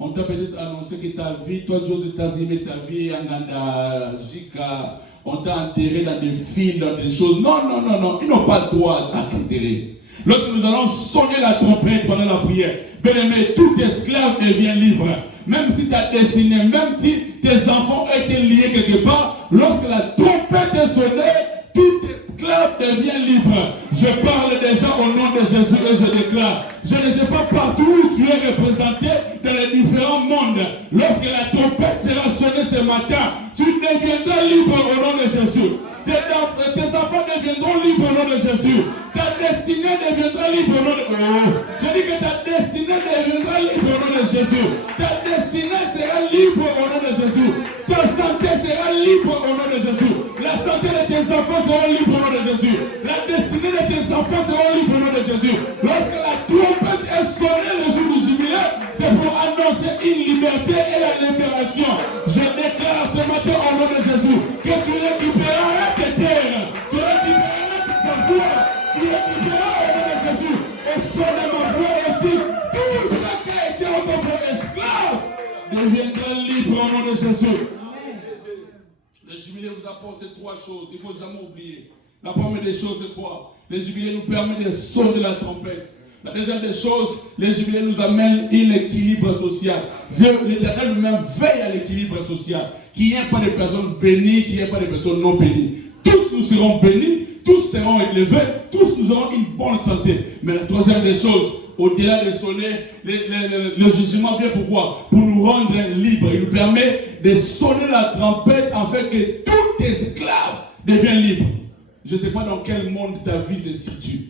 On t'a peut-être annoncé que ta vie, toi tu es aux États-Unis, mais ta vie est en Jika. On t'a enterré dans des fils, dans des choses. Non, non, non, non. Ils n'ont pas le droit à t'enterrer. Lorsque nous allons sonner la trompette pendant la prière, bien aimé, tout esclave devient libre. Même si ta destinée, même si tes enfants ont été liés quelque part, lorsque la trompette est sonnée, tout esclave devient libre. Je parle déjà au nom de Jésus et je déclare, je ne sais pas partout où tu es représenté dans les différents mondes. Lorsque la trompette sera sonnée ce matin, tu deviendras libre au nom de Jésus. Tes enfants deviendront libres au nom de Jésus. Ta destinée deviendra libre au nom de Jésus. Je dis que ta destinée deviendra libre au nom de Jésus. Ta destinée sera libre au nom de Jésus. Ta santé sera libre au nom de Jésus. La santé de tes enfants sera libre au nom de Jésus. La destinée de tes enfants sera libre au nom de Jésus. Lorsque la trompette est sonnée le jour du jubilé, c'est pour annoncer une liberté et la libération. Je déclare ce matin au nom de Jésus que tu récupéreras tes terres, tu récupéreras ta voix, tu récupéreras au nom de Jésus. Et sonne ma voix aussi, tout ce qui a été autrefois esclave deviendra libre au nom de Jésus. Le jubilé vous apporte ces trois choses, il ne faut jamais oublier. La première des choses, c'est quoi? Le jubilé nous permet de sonner la trompette. La deuxième des choses, les jubilés nous amènent un équilibre social. Dieu, l'Éternel lui-même veille à l'équilibre social. Qu'il n'y ait pas de personnes bénies, qu'il n'y ait pas de personnes non bénies. Tous nous serons bénis, tous seront élevés, tous nous aurons une bonne santé. Mais la troisième des choses, au-delà de sonner, le jugement vient pourquoi? Pour nous rendre libres. Il nous permet de sonner la trompette afin que tout esclave devienne libre. Je ne sais pas dans quel monde ta vie se situe.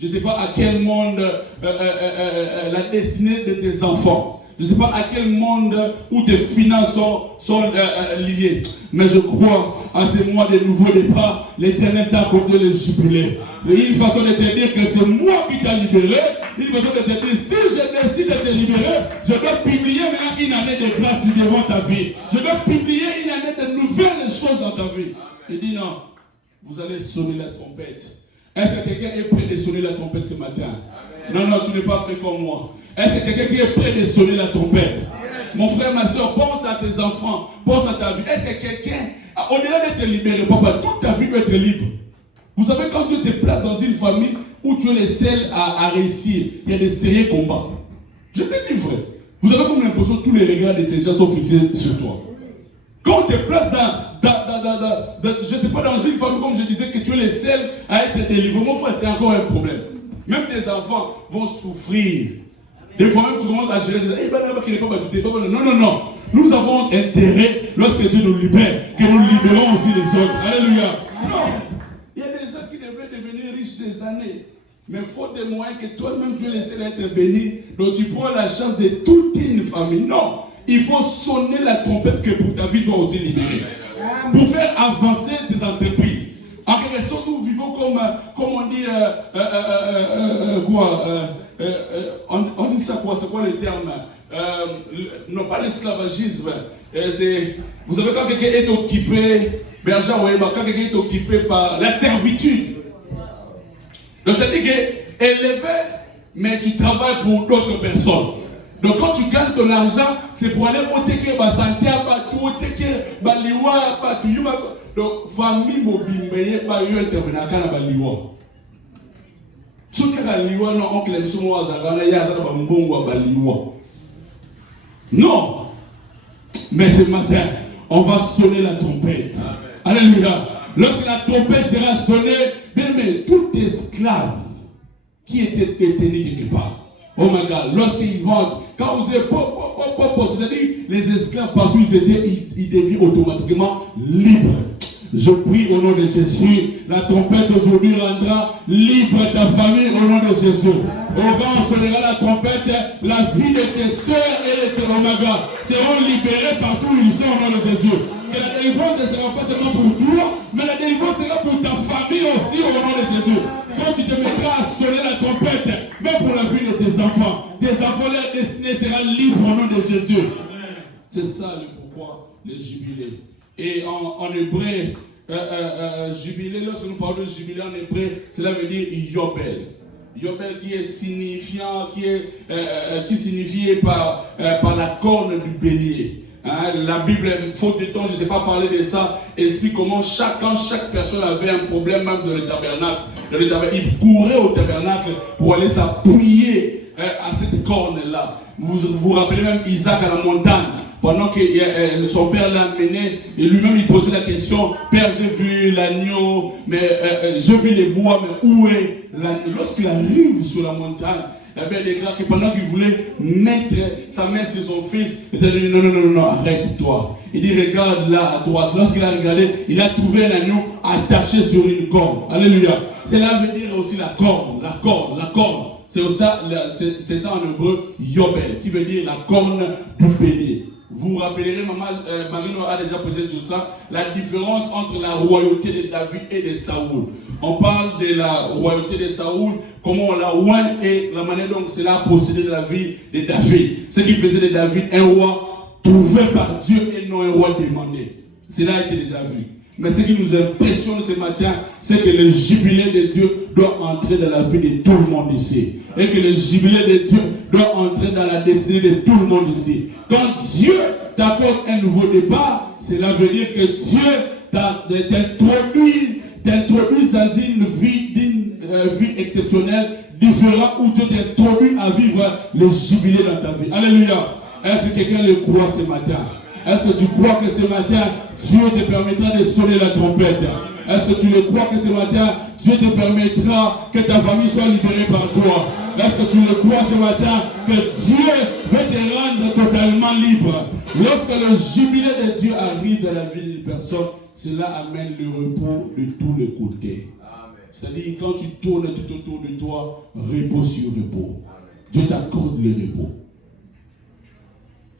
Je ne sais pas à quel monde la destinée de tes enfants. Je ne sais pas à quel monde où tes finances sont liées. Mais je crois à ce mois de nouveau départ, l'Éternel t'a accordé le jubilé. Une façon de te dire que c'est moi qui t'ai libéré. Une façon de te dire, si je décide de te libérer, je dois publier maintenant une année de grâce devant ta vie. Je dois publier une année de nouvelles choses dans ta vie. Il dit non, vous allez sonner la trompette. Est-ce que quelqu'un est prêt de sonner la trompette ce matin? Amen. Non, non, tu n'es pas prêt comme moi. Est-ce que quelqu'un qui est prêt de sonner la trompette? Amen. Mon frère, ma soeur, pense à tes enfants, pense à ta vie. Est-ce que quelqu'un, au-delà d'être libéré, papa, toute ta vie doit être libre. Vous savez, quand Dieu te place dans une famille où tu es le seul à réussir, il y a des sérieux combats. Je te dis vrai. Vous avez comme l'impression que tous les regards de ces gens sont fixés sur toi. Quand on te place je ne sais pas, dans une famille, comme je disais, que tu es le seul à être délivré, mon frère, c'est encore un problème. Même tes enfants vont souffrir. Des fois même, tu commences à gérer, non, non, non. Nous avons intérêt, lorsque Dieu nous libère, que nous libérons aussi les autres. Alléluia. Non. Il y a des gens qui devraient devenir riches des années. Mais faute de moyens que toi-même tu es le seul à être béni, donc tu prends la charge de toute une famille. Non. Il faut sonner la trompette que pour ta vie soit aussi libérée. Pour faire avancer tes entreprises. En quelque sorte, nous vivons comme on dit, on dit ça quoi? C'est quoi le terme? Non, pas l'esclavagisme. Vous savez, quand quelqu'un est occupé, quand quelqu'un est occupé par la servitude. Donc, c'est-à-dire que élevé, mais tu travailles pour d'autres personnes. Donc quand tu gagnes ton argent, c'est pour aller au teke santé au teke liwa donc famille mobimbe ba yo intervenir kana ba liwa. Ce que la liwa non oncle musumo azagana ya da ba mbongo ba liwa. Non. Mais ce matin, on va sonner la trompette. Alléluia. Lorsque la trompette sera sonnée, bien aimé, tout esclave qui était détenu quelque part. Oh my God, lorsqu'ils vont, quand vous êtes c'est-à-dire les esclaves partout ils deviennent automatiquement libres. Je prie au nom de Jésus, la trompette aujourd'hui rendra libre ta famille au nom de Jésus. Au vent on sonnera la trompette, la vie de tes soeurs et de tes oméga seront libérés partout où ils sont au nom de Jésus. Et la délivrance ne sera pas seulement pour toi, mais la délivrance sera pour ta famille aussi au nom de Jésus. Quand tu te mettras à sonner la trompette, même pour la vie de tes enfants leur destinée sera libre au nom de Jésus. C'est ça le pourquoi les jubilés. Et en hébreu, jubilé, lorsque nous parlons de jubilé en hébreu, cela veut dire Yobel. Yobel qui est signifiant, qui signifie par la corne du bélier. Hein, la Bible, faute de temps, je ne sais pas parler de ça, explique comment chaque personne avait un problème même dans le tabernacle. Il courait au tabernacle pour aller s'appuyer à cette corne-là. Vous vous rappelez même Isaac à la montagne. Pendant que son père l'a amené, et lui-même il posait la question, Père, j'ai vu l'agneau, mais j'ai vu les bois, mais où est l'agneau? Lorsqu'il arrive sur la montagne, il a déclaré que pendant qu'il voulait mettre sa main sur son fils, il a dit non, arrête-toi. Il dit regarde là à droite. Lorsqu'il a regardé, il a trouvé un agneau attaché sur une corde. Alléluia. Cela veut dire aussi la corne. C'est ça en hébreu, Yobel, qui veut dire la corne du bélier. Vous vous rappellerez, Marino a déjà posé sur ça, la différence entre la royauté de David et de Saoul. On parle de la royauté de Saoul, comment on l'a oint et la manière dont cela a procédé de la vie de David. Ce qui faisait de David un roi trouvé par Dieu et non un roi demandé. Cela a été déjà vu. Mais ce qui nous impressionne ce matin, c'est que le jubilé de Dieu doit entrer dans la vie de tout le monde ici. Et que le jubilé de Dieu doit entrer dans la destinée de tout le monde ici. Quand Dieu t'accorde un nouveau départ, cela veut dire que Dieu t'introduit dans une vie exceptionnelle, différente, où Dieu t'introduit à vivre le jubilé dans ta vie. Alléluia. Est-ce que quelqu'un le croit ce matin? Est-ce que tu crois que ce matin, Dieu te permettra de sonner la trompette? Est-ce que tu le crois que ce matin, Dieu te permettra que ta famille soit libérée par toi? Est-ce que tu le crois ce matin que Dieu veut te rendre totalement libre? Lorsque le jubilé de Dieu arrive dans la vie d'une personne, cela amène le repos de tous les côtés. C'est-à-dire quand tu tournes tout autour de toi, repos sur repos. Dieu t'accorde le repos.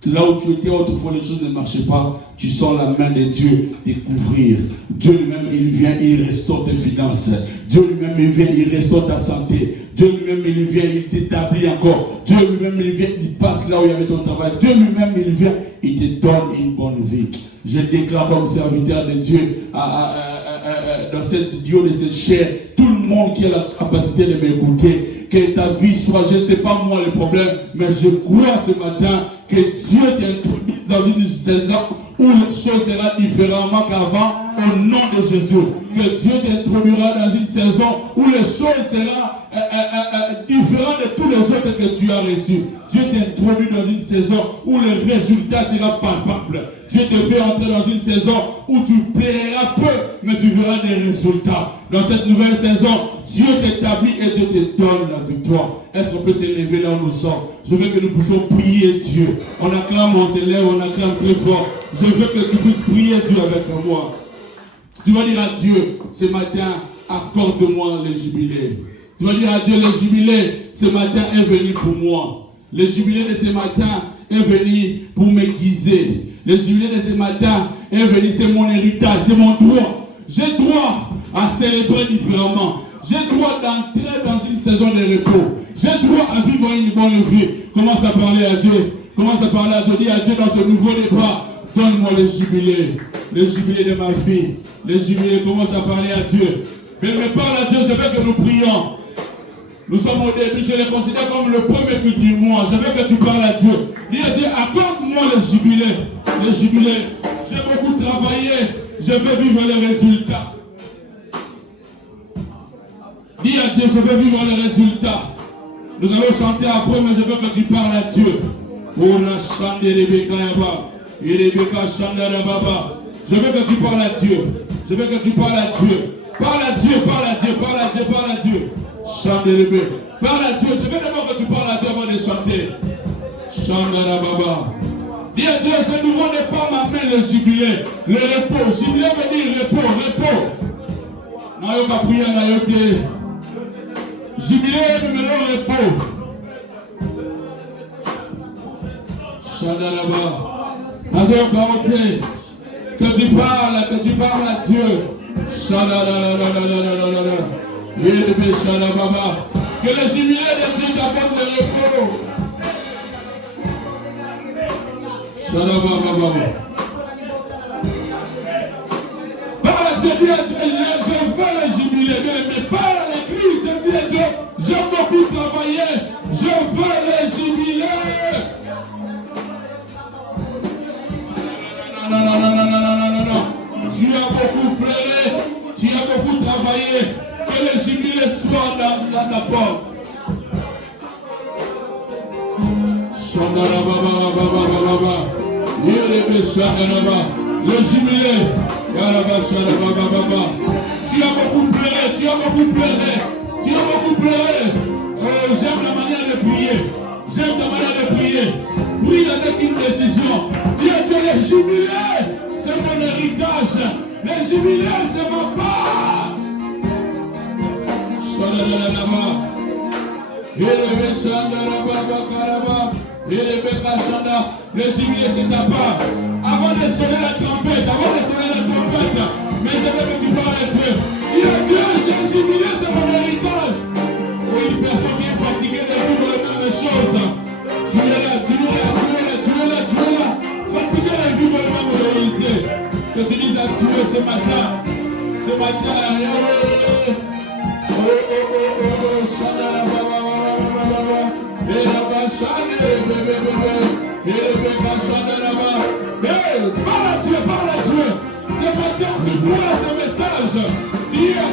Là où tu étais autrefois, les choses ne marchaient pas, tu sens la main de Dieu te couvrir. Dieu lui-même, il vient, il restaure tes finances. Dieu lui-même, il vient, il restaure ta santé. Dieu lui-même, il vient, il t'établit encore. Dieu lui-même, il vient, il passe là où il y avait ton travail. Dieu lui-même, il vient, il te donne une bonne vie. Je déclare comme serviteur de Dieu dans cette Dieu de cette chair, tout le monde qui a la capacité de m'écouter, que ta vie soit, je ne sais pas moi le problème, mais je crois ce matin que Dieu t'introduit dans une saison où les choses seront différemment qu'avant, au nom de Jésus. Que Dieu t'introduira dans une saison où les choses seront différentes de tous les autres que tu as reçus. Dieu t'introduit dans une saison où le résultat sera palpable. Dieu te fait entrer dans une saison où tu plairas peu, mais tu verras des résultats. Dans cette nouvelle saison, Dieu t'établit et Dieu te donne la victoire. Est-ce qu'on peut s'élever là où nous sommes? Je veux que nous puissions prier Dieu. On acclame, on s'élève, on acclame très fort. Je veux que tu puisses prier Dieu avec moi. Tu vas dire à Dieu, ce matin, accorde-moi le jubilé. Tu vas dire à Dieu, le jubilé, ce matin est venu pour moi. Le jubilé de ce matin est venu pour me guiser. Le jubilé de ce matin est venu, c'est mon héritage, c'est mon droit. J'ai droit à célébrer différemment. J'ai droit d'entrer dans une saison de repos. J'ai droit à vivre une bonne vie. Commence à parler à Dieu. Commence à parler à Dieu. Dis à Dieu dans ce nouveau départ, donne-moi le jubilé de ma fille. Le jubilé, commence à parler à Dieu. Mais parle à Dieu, je veux que nous prions. Nous sommes au début, je le considère comme le premier culte du mois. Je veux que tu parles à Dieu. Dis à Dieu, accorde-moi le jubilé. Le jubilé. J'ai beaucoup travaillé. Je veux vivre les résultats. Dis à Dieu, je veux vivre les résultats. Nous allons chanter après, mais je veux que tu parles à Dieu. Je veux que tu parles à Dieu. Je veux que tu parles à Dieu. Parle à Dieu, parle à Dieu, parle à Dieu, parle à Dieu. Chandelebe. Parle à Dieu. Je veux d'abord que tu parles à Dieu avant de chanter. Chandarababa. Dis à Dieu, ce nouveau n'est pas ma main le jubilé. Le repos. Jubilé veut dire repos, repos. Nayoka priya nayote. Jubilé numéro repos. Chandaraba. Nayoka ok. Que tu parles à Dieu. Que le jubilé de Dieu t'apporte le repos. Parle à Dieu, dis à Dieu, je veux le jubilé, mais parle à l'écrit, dis à Dieu, j'aime beaucoup travailler, je veux le jubilé. Non. Tu as beaucoup pleuré, tu as beaucoup travaillé. Que le jubilé soit dans ta porte. Le jubilé. Tu as beaucoup pleuré, tu as beaucoup pleuré. Oh, j'aime la manière de prier. Prie avec une décision. Dis à Dieu, le jubilé, c'est mon héritage. Le jubilé, c'est ma part. Le jubilé, c'est ta part. Avant de sonner la trompette, mais je veux que tu parles à Dieu. Dis à Dieu, le jubilé, c'est mon héritage. Oui, une personne qui est fatiguée de vivre les mêmes choses. Tu es là. Fatigué de vivre les mêmes réalités. Que tu dises à Dieu ce matin. Parle à Dieu. Ce matin, tu vois ce message.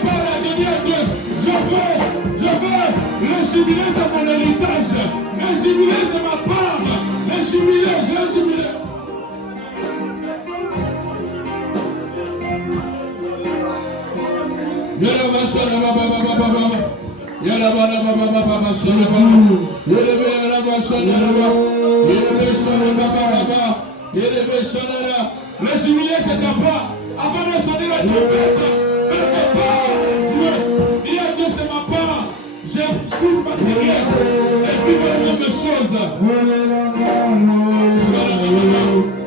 Parle à Dieu. Je veux. Le jubilé, c'est mon héritage. Le jubilé, c'est ma part. Le jubilé. Le jubilé, c'est ta part. Avant de sonner la trompette, dis à Dieu, c'est ma part. Je suis fatigué et vivre les mêmes choses.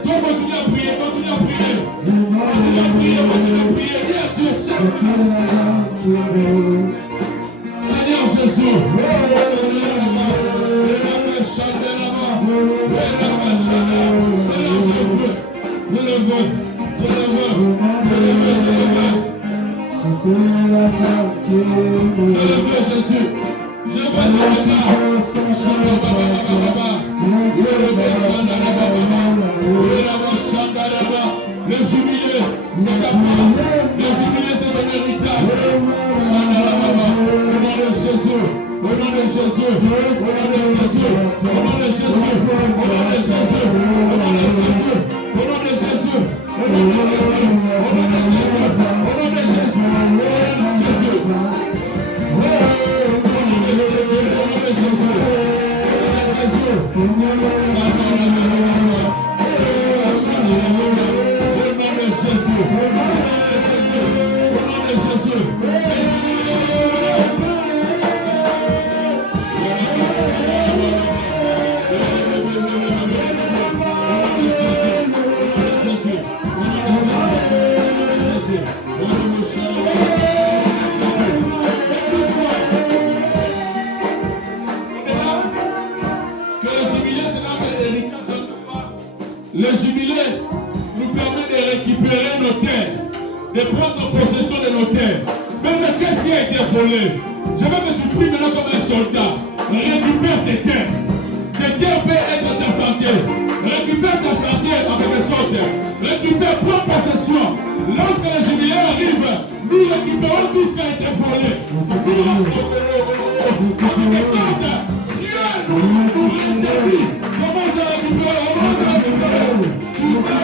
Toi, continue à prier. Dis à Dieu, Seigneur Jésus. Le jubilé, c'est ta part. Le jubilé, c'est ton héritage. Au nom de Jésus. Le jubilé nous permet de récupérer nos terres, de prendre possession de nos terres. Mais qu'est-ce qui a été volé? Je veux que tu pries maintenant comme un soldat. Récupère tes terres. Tes terres peuvent être ta santé. Récupère ta santé en quelque sorte. Récupère, prends possession. Lorsque le jubilé arrive, nous récupérons tout ce qui a été volé. En quelque sorte, Dieu nous rétablit. Commence à récupérer. Tu vas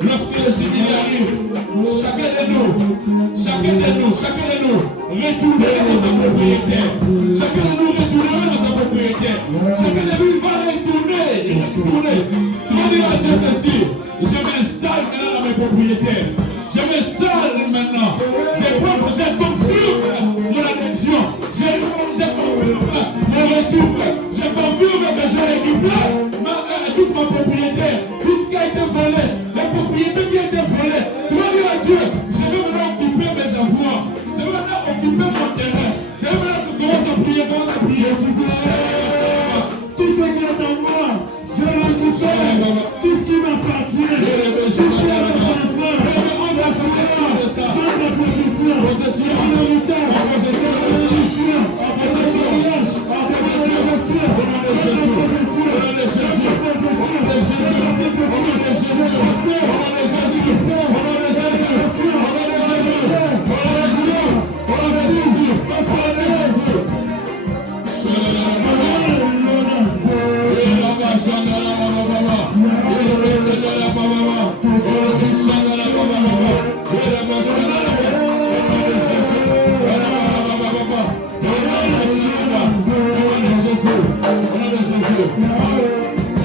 Lorsque le Seigneur arrive, chacun de nous, retournerez dans sa propriété. Chacun de nous retournerez dans sa propriété. Chacun de nous va retourner. Tu vas dire à Dieu ceci: je m'installe maintenant dans mes propriétés. Je m'installe maintenant. J'ai construit mon addiction. J'ai mon retour. J'ai confirmé que j'ai récupéré toute ma propriété. Tout ce qui a été volé, les propriétés qui ont été volées. Tu vas dire à Dieu: je vais maintenant occuper mes avoirs. Je vais maintenant occuper mon terrain. Je vais maintenant commencer à prier. Tout ce qui est à moi, je récupère. Tout ce qui m'appartient. Tout ce qui est à mes enfants. J'ai la possession. En héritage. En bénédiction. En mariage. En possession.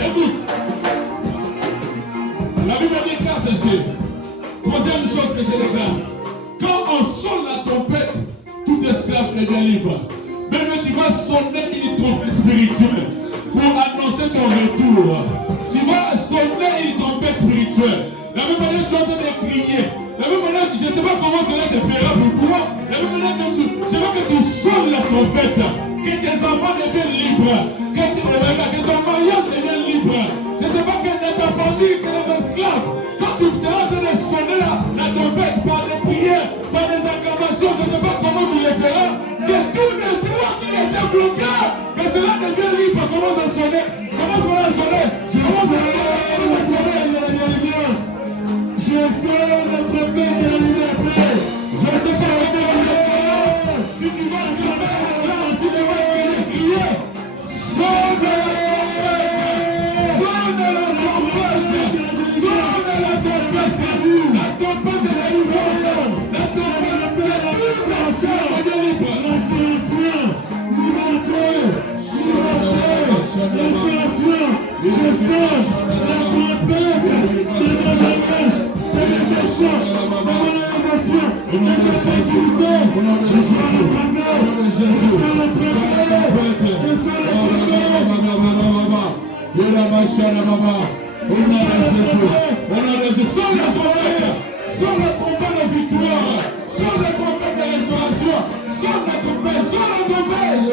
Écoute, la Bible déclare ceci. Troisième chose que je déclare: quand on sonne la trompette, tout esclave devient libre. Même tu vas sonner une trompette spirituelle pour annoncer ton retour. Tu vas sonner une trompette spirituelle. La même manière que tu es en train de crier. La même manière que je ne sais pas comment cela se fera pour toi. La même manière que je veux que tu sonnes la trompette. Que tes enfants deviennent libres. Que ton mariage devienne libre. Je ne sais pas que dans ta famille, que les esclaves, quand tu seras en train de sonner la trompette par des prières, par des acclamations, je ne sais pas comment tu les feras, que tous les droits qui étaient bloqués, que cela devienne libre. Commence à sonner. Commence à sonner. Je sais la trompette de la liberté. Je sais pas si tu vas acclamer, si tu vas crier, sonne la trompette, sonne la trompette de la libération, la trompette de la libération, liberté, restauration. Je sens la trompette de mon mariage, de mes échanges, de mon élévation, de mes opportunités. Je sens la trompette, je sens la trompette, je sens la trompette de victoire, sors la trompette de restauration, sors la trompette, sors la trompette.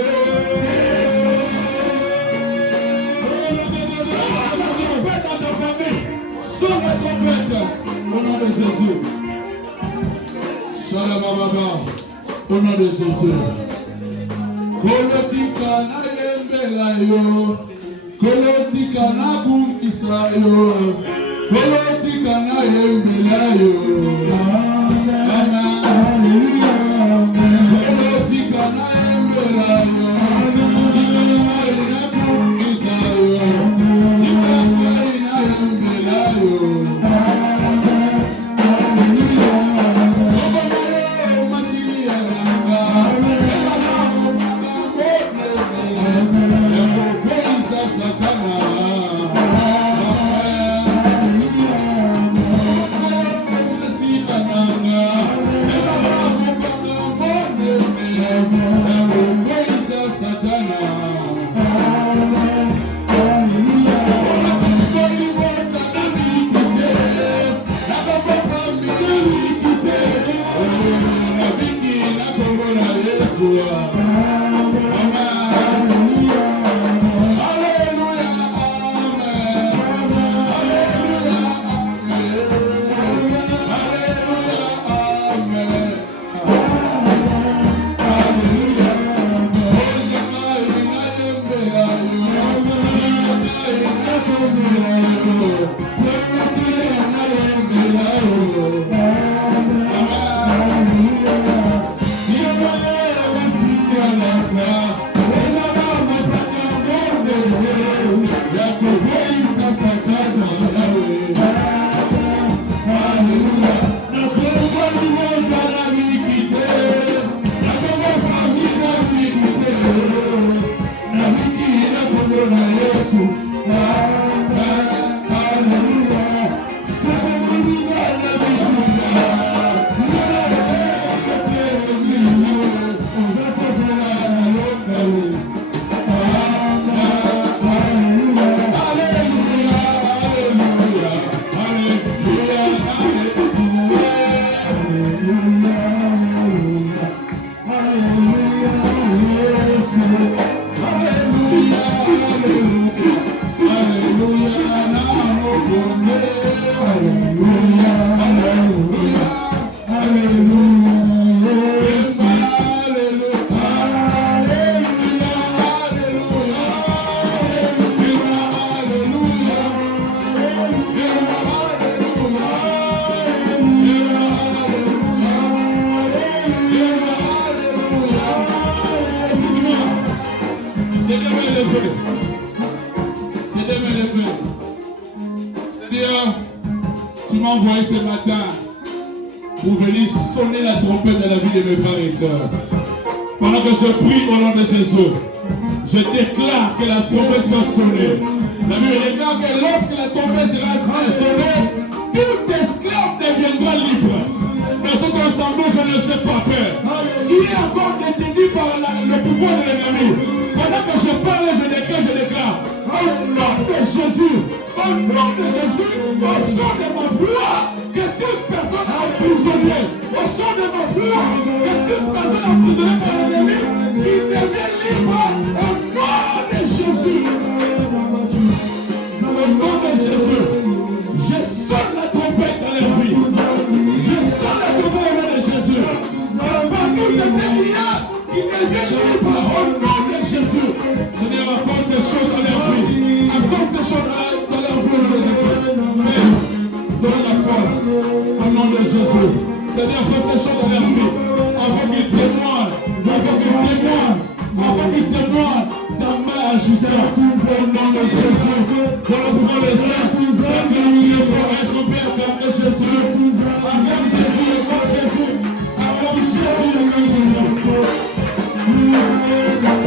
Sors la trompette au nom de Jésus. Shalom Baba, au nom de Jésus. Kolotika na yembela yo, kolotika na kumbisa yo, kolotika na yembela yo. Amen. Hallelujah. Kolotika na yembela yo, kolotika na kumbisa yo. C'est-à-dire, tu m'as envoyé ce matin pour venir sonner la trompette de la vie de mes frères et sœurs. Pendant que je prie au nom de Jésus, je déclare que la trompette soit sonnée. La Bible déclare que lorsque la trompette sera sonnée, tout esclave deviendra libre. Dans cet ensemble, je ne sais pas peur. Qui est encore détenu par le pouvoir de l'ennemi? Pendant que je parle, je déclare. Au nom de Jésus, au nom de Jésus, au son de ma voix, que toute personne emprisonnée, au son de ma voix, que toute personne emprisonnée par l'ennemi, qui devienne libre, au nom de Jésus. Au nom de Jésus, je sonne la trompette dans les vies. Je sonne la trompette au nom de Jésus. Partout ces liens qui deviennent libres, au nom de Jésus. Seigneur, apporte ces choses dans leur vie. Apporte ces choses dans leur vie. Mais, donne la force au nom de Jésus. Seigneur, fais ces choses dans leur vie. Avant qu'ils témoignent, avant qu'ils témoignent, ta main agissante au nom de Jésus. Dans le pouvoir des saints,